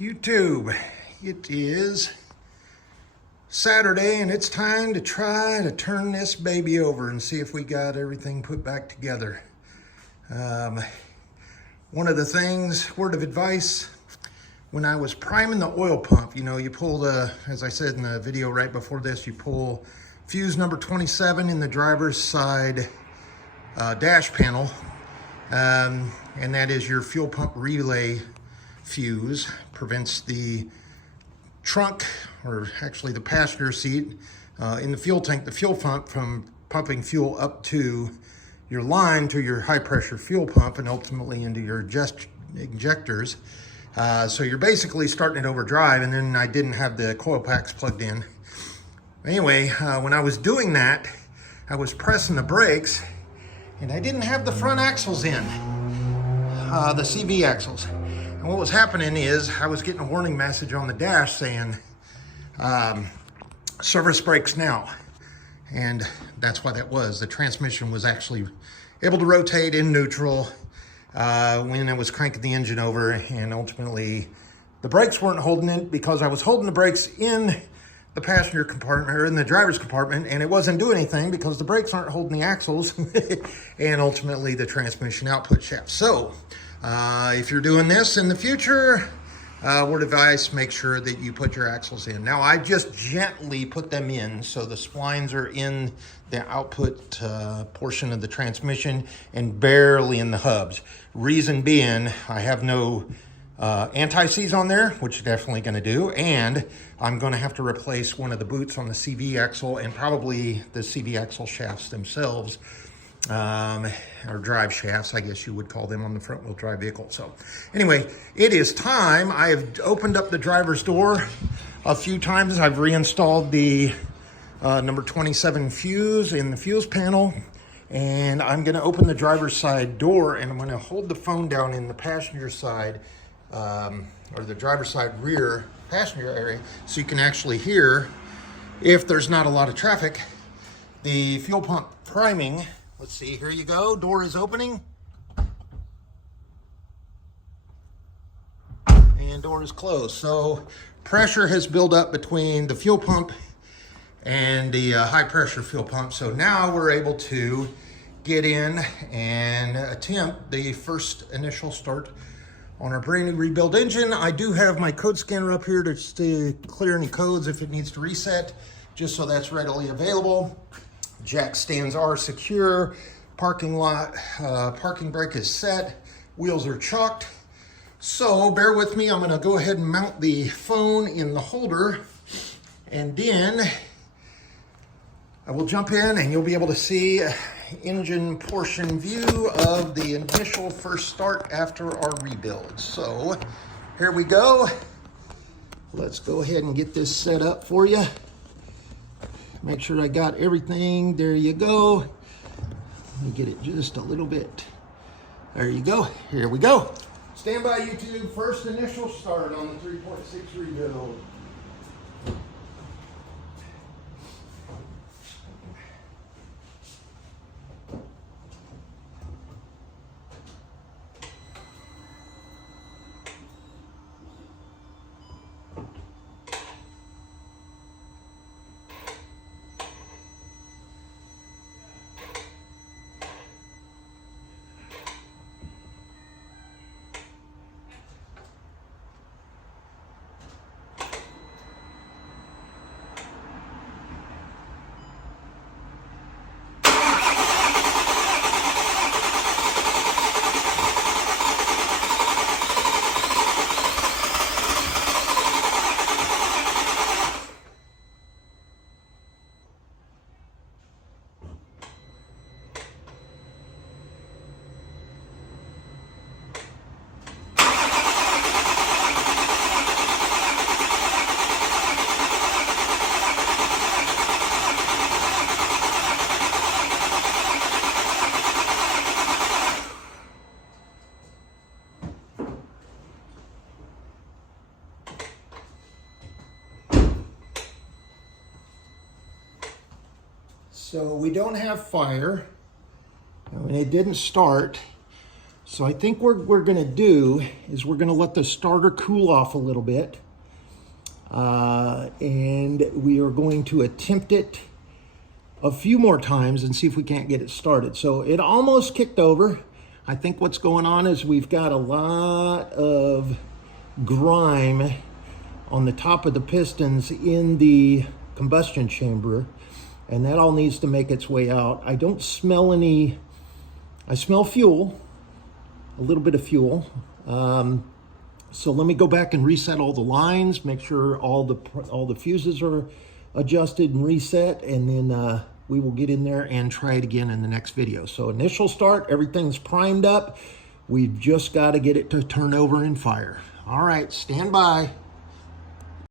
YouTube, it is Saturday and it's time to try to turn this baby over and see if we got everything put back together. One of the things, word of advice, when I was priming the oil pump, you pull the, as I said in the video right before this, you pull fuse number 27 in the driver's side dash panel, and that is your fuel pump relay fuse. Prevents the trunk, or actually the passenger seat, in the fuel tank, the fuel pump, from pumping fuel up to your line to your high pressure fuel pump and ultimately into your injectors. So you're basically starting it overdrive, and then I didn't have the coil packs plugged in. Anyway, when I was doing that, I was pressing the brakes and I didn't have the front axles in, the CV axles. And what was happening is I was getting a warning message on the dash saying, service brakes now. And that's why that was. The transmission was actually able to rotate in neutral when I was cranking the engine over, and ultimately the brakes weren't holding it because I was holding the brakes in the passenger compartment, or in the driver's compartment, and it wasn't doing anything because the brakes aren't holding the axles and ultimately the transmission output shaft. So if you're doing this in the future, word of advice, make sure that you put your axles in. Now, I just gently put them in so the splines are in the output portion of the transmission and barely in the hubs. Reason being, I have no anti-seize on there, which is definitely going to do, and I'm going to have to replace one of the boots on the CV axle and probably the CV axle shafts themselves, or drive shafts, I guess you would call them, on the front wheel drive vehicle. So anyway, it is time. I have opened up the driver's door a few times. I've reinstalled the number 27 fuse in the fuse panel, and I'm going to open the driver's side door, and I'm going to hold the phone down in the passenger side, or the driver's side rear passenger area, so you can actually hear, if there's not a lot of traffic, the fuel pump priming. Let's see, here you go, door is opening. And door is closed. So pressure has built up between the fuel pump and the high pressure fuel pump. So now we're able to get in and attempt the first initial start on our brand new rebuild engine. I do have my code scanner up here to clear any codes if it needs to reset, just so that's readily available. Jack stands are secure, parking brake is set, wheels are chalked. So bear with me, I'm gonna go ahead and mount the phone in the holder, and then I will jump in and you'll be able to see engine portion view of the initial first start after our rebuild. So here we go. Let's go ahead and get this set up for you. Make sure I got everything. There you go. Let me get it just a little bit. There you go. Here we go. Stand by, YouTube. First initial start on the 3.6 rebuild. So we don't have fire. I mean, it didn't start. So I think what we're gonna do is we're gonna let the starter cool off a little bit. And we are going to attempt it a few more times and see if we can't get it started. So it almost kicked over. I think what's going on is we've got a lot of grime on the top of the pistons in the combustion chamber, and that all needs to make its way out. I don't smell any, I smell fuel, a little bit of fuel. So let me go back and reset all the lines, make sure all the fuses are adjusted and reset, and then we will get in there and try it again in the next video. So initial start, everything's primed up. We've just got to get it to turn over and fire. All right, stand by.